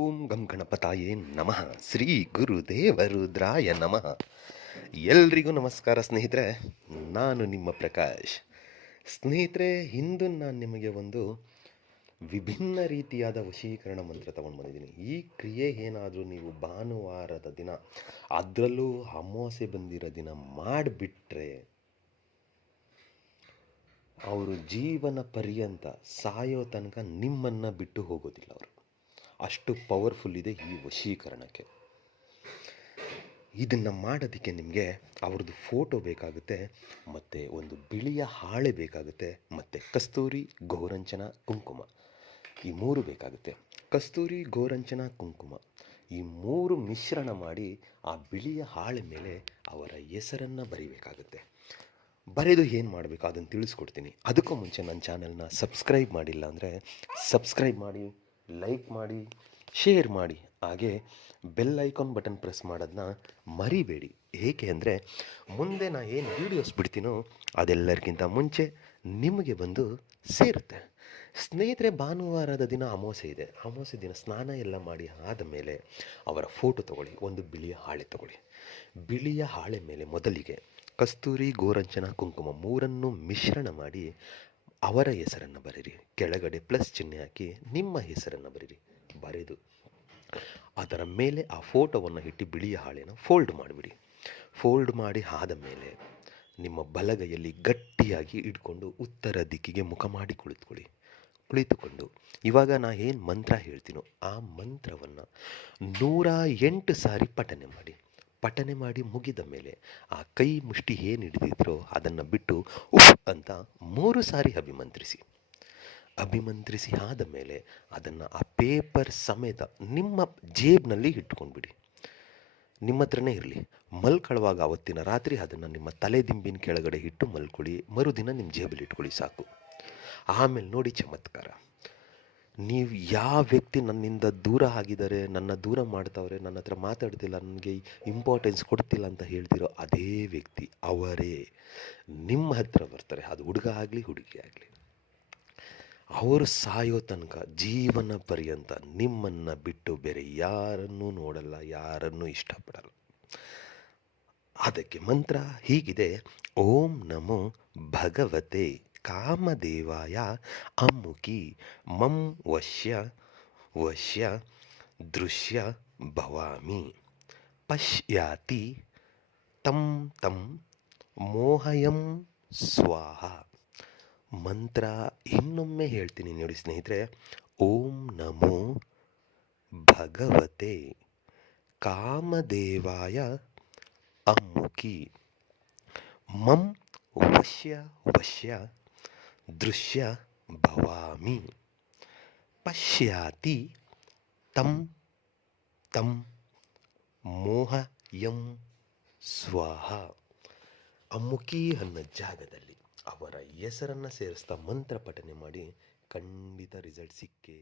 ಓಂ ಗಂ ಗಣಪತಾಯೇ ನಮಃ. ಶ್ರೀ ಗುರುದೇವರುದ್ರಾಯ ನಮಃ. ಎಲ್ರಿಗೂ ನಮಸ್ಕಾರ ಸ್ನೇಹಿತರೆ. ನಾನು ನಿಮ್ಮ ಪ್ರಕಾಶ್. ಸ್ನೇಹಿತರೆ, ಇಂದು ನಾನು ನಿಮಗೆ ಒಂದು ವಿಭಿನ್ನ ರೀತಿಯಾದ ವಶೀಕರಣ ಮಂತ್ರ ತಗೊಂಡು ಬಂದಿದ್ದೀನಿ. ಈ ಕ್ರಿಯೆ ಏನಾದರೂ ನೀವು ಭಾನುವಾರದ ದಿನ, ಅದರಲ್ಲೂ ಅಮಾವಾಸ್ಯೆ ಬಂದಿರೋ ದಿನ ಮಾಡಿಬಿಟ್ರೆ ಅವರು ಜೀವನ ಪರ್ಯಂತ ಸಾಯೋ ತನಕ ನಿಮ್ಮನ್ನು ಬಿಟ್ಟು ಹೋಗೋದಿಲ್ಲ. ಅವರು ಅಷ್ಟು ಪವರ್ಫುಲ್ ಇದೆ ಈ ವಶೀಕರಣಕ್ಕೆ. ಇದನ್ನು ಮಾಡೋದಕ್ಕೆ ನಿಮಗೆ ಅವ್ರದ್ದು ಫೋಟೋ ಬೇಕಾಗುತ್ತೆ, ಮತ್ತು ಒಂದು ಬಿಳಿಯ ಹಾಳೆ ಬೇಕಾಗುತ್ತೆ, ಮತ್ತು ಕಸ್ತೂರಿ, ಗೋರಂಚನ, ಕುಂಕುಮ, ಈ ಮೂರು ಬೇಕಾಗುತ್ತೆ. ಕಸ್ತೂರಿ, ಗೋರಂಚನ, ಕುಂಕುಮ ಈ ಮೂರು ಮಿಶ್ರಣ ಮಾಡಿ ಆ ಬಿಳಿಯ ಹಾಳೆ ಮೇಲೆ ಅವರ ಹೆಸರನ್ನು ಬರೀಬೇಕಾಗುತ್ತೆ. ಬರೆದು ಏನು ಮಾಡಬೇಕು ಅದನ್ನು ತಿಳಿಸ್ಕೊಡ್ತೀನಿ. ಅದಕ್ಕೂ ಮುಂಚೆ ನನ್ನ ಚಾನಲ್ನ ಸಬ್ಸ್ಕ್ರೈಬ್ ಮಾಡಿಲ್ಲ ಅಂದರೆ ಸಬ್ಸ್ಕ್ರೈಬ್ ಮಾಡಿ, ಲೈಕ್ ಮಾಡಿ, ಶೇರ್ ಮಾಡಿ, ಹಾಗೆ ಬೆಲ್ ಐಕಾನ್ ಬಟನ್ ಪ್ರೆಸ್ ಮಾಡೋದನ್ನ ಮರಿಬೇಡಿ. ಏಕೆ ಅಂದರೆ ಮುಂದೆ ನಾನು ಏನು ವೀಡಿಯೋಸ್ ಬಿಡ್ತೀನೋ ಅದೆಲ್ಲರಿಗಿಂತ ಮುಂಚೆ ನಿಮಗೆ ಬಂದು ಸೇರುತ್ತೆ. ಸ್ನೇಹಿತರೆ, ಭಾನುವಾರದ ದಿನ ಅಮಾವಾಸ್ಯೆ ಇದೆ. ಅಮಾವಾಸ್ಯೆ ದಿನ ಸ್ನಾನ ಎಲ್ಲ ಮಾಡಿ ಆದಮೇಲೆ ಅವರ ಫೋಟೋ ತೊಗೊಳ್ಳಿ, ಒಂದು ಬಿಳಿಯ ಹಾಳೆ ತೊಗೊಳ್ಳಿ. ಬಿಳಿಯ ಹಾಳೆ ಮೇಲೆ ಮೊದಲಿಗೆ ಕಸ್ತೂರಿ, ಗೋರಂಚನ, ಕುಂಕುಮ ಮೂರನ್ನು ಮಿಶ್ರಣ ಮಾಡಿ ಅವರ ಹೆಸರನ್ನು ಬರೀರಿ. ಕೆಳಗಡೆ ಪ್ಲಸ್ ಚಿಹ್ನೆ ಹಾಕಿ ನಿಮ್ಮ ಹೆಸರನ್ನು ಬರೀರಿ. ಬರೆದು ಅದರ ಮೇಲೆ ಆ ಫೋಟೋವನ್ನು ಇಟ್ಟು ಬಿಳಿಯ ಹಾಳೆನ ಫೋಲ್ಡ್ ಮಾಡಿಬಿಡಿ. ಫೋಲ್ಡ್ ಮಾಡಿ ಆದ ಮೇಲೆ ನಿಮ್ಮ ಬಲಗೈಯಲ್ಲಿ ಗಟ್ಟಿಯಾಗಿ ಇಟ್ಕೊಂಡು ಉತ್ತರ ದಿಕ್ಕಿಗೆ ಮುಖ ಮಾಡಿ ಕುಳಿತುಕೊಂಡು ಇವಾಗ ನಾ ಏನು ಮಂತ್ರ ಹೇಳ್ತೀನೋ ಆ ಮಂತ್ರವನ್ನು 108 ಸಾರಿ ಪಠನೆ ಮಾಡಿ ಮುಗಿದ ಮೇಲೆ ಆ ಕೈ ಮುಷ್ಟಿ ಏನು ಹಿಡಿದಿದ್ರೋ ಅದನ್ನು ಬಿಟ್ಟು ಉಫ್ ಅಂತ 3 ಸಾರಿ ಅಭಿಮಂತ್ರಿಸಿ ಆದ ಮೇಲೆ ಅದನ್ನು ಆ ಪೇಪರ್ ಸಮೇತ ನಿಮ್ಮ ಜೇಬ್ನಲ್ಲಿ ಇಟ್ಕೊಂಡ್ಬಿಡಿ. ನಿಮ್ಮ ಹತ್ರನೇ ಇರಲಿ. ಮಲ್ಕೊಳ್ಳುವಾಗ ಅವತ್ತಿನ ರಾತ್ರಿ ಅದನ್ನು ನಿಮ್ಮ ತಲೆ ದಿಂಬಿನ ಕೆಳಗಡೆ ಇಟ್ಟು ಮಲ್ಕೊಳ್ಳಿ. ಮರುದಿನ ನಿಮ್ಮ ಜೇಬಲ್ಲಿ ಇಟ್ಕೊಳ್ಳಿ, ಸಾಕು. ಆಮೇಲೆ ನೋಡಿ ಚಮತ್ಕಾರ. ನೀವು ಯಾವ ವ್ಯಕ್ತಿ ನನ್ನಿಂದ ದೂರ ಆಗಿದ್ದಾರೆ, ನನ್ನ ದೂರ ಮಾಡ್ತಾವ್ರೆ, ನನ್ನ ಹತ್ರ ಮಾತಾಡ್ತಿಲ್ಲ, ನನಗೆ ಇಂಪಾರ್ಟೆನ್ಸ್ ಕೊಡ್ತಿಲ್ಲ ಅಂತ ಹೇಳ್ತಿರೋ ಅದೇ ವ್ಯಕ್ತಿ ಅವರೇ ನಿಮ್ಮ ಹತ್ರ ಬರ್ತಾರೆ. ಅದು ಹುಡುಗ ಆಗಲಿ ಹುಡುಗಿ ಆಗಲಿ. ಅವರು ಸಾಯೋ ತನಕ ಜೀವನ ಪರ್ಯಂತ ನಿಮ್ಮನ್ನು ಬಿಟ್ಟು ಬೇರೆ ಯಾರನ್ನೂ ನೋಡಲ್ಲ, ಯಾರನ್ನೂ ಇಷ್ಟಪಡಲ್ಲ. ಅದಕ್ಕೆ ಮಂತ್ರ ಹೀಗಿದೆ: ಓಂ ನಮೋ ಭಗವತೆ ಕಾಮದೇವಾಯ ಅಮ್ಮುಕಿ ಮಂ ವಶ್ಯ ದೃಶ್ಯ ಭವಾಮಿ ಪಶ್ಯಾತಿ ತಂ ಮೋಹಯಂ ಸ್ವಾಹ. ಮಂತ್ರ ಇನ್ನೊಮ್ಮೆ ಹೇಳ್ತೀನಿ ನೋಡಿ ಸ್ನೇಹಿತರೆ. ಓಂ ನಮೋ ಭಗವತೆ ಕಾಮದೇವಾಯ ಅಮ್ಮುಕಿ ಮಂ ವಶ್ಯ ದೃಶ್ಯ ಭವಾಮಿ ಪಶ್ಯಾತಿ ತಂ ಮೋಹಯಂ ಸ್ವಾಹ. ಅಮ್ಮುಕಿ ಅನ್ನೋ ಜಾಗದಲ್ಲಿ ಅವರ ಹೆಸರನ್ನು ಸೇರಿಸ್ತಾ ಮಂತ್ರ ಪಠನೆ ಮಾಡಿ, ಖಂಡಿತ ರಿಸಲ್ಟ್ ಸಿಗುತ್ತೆ.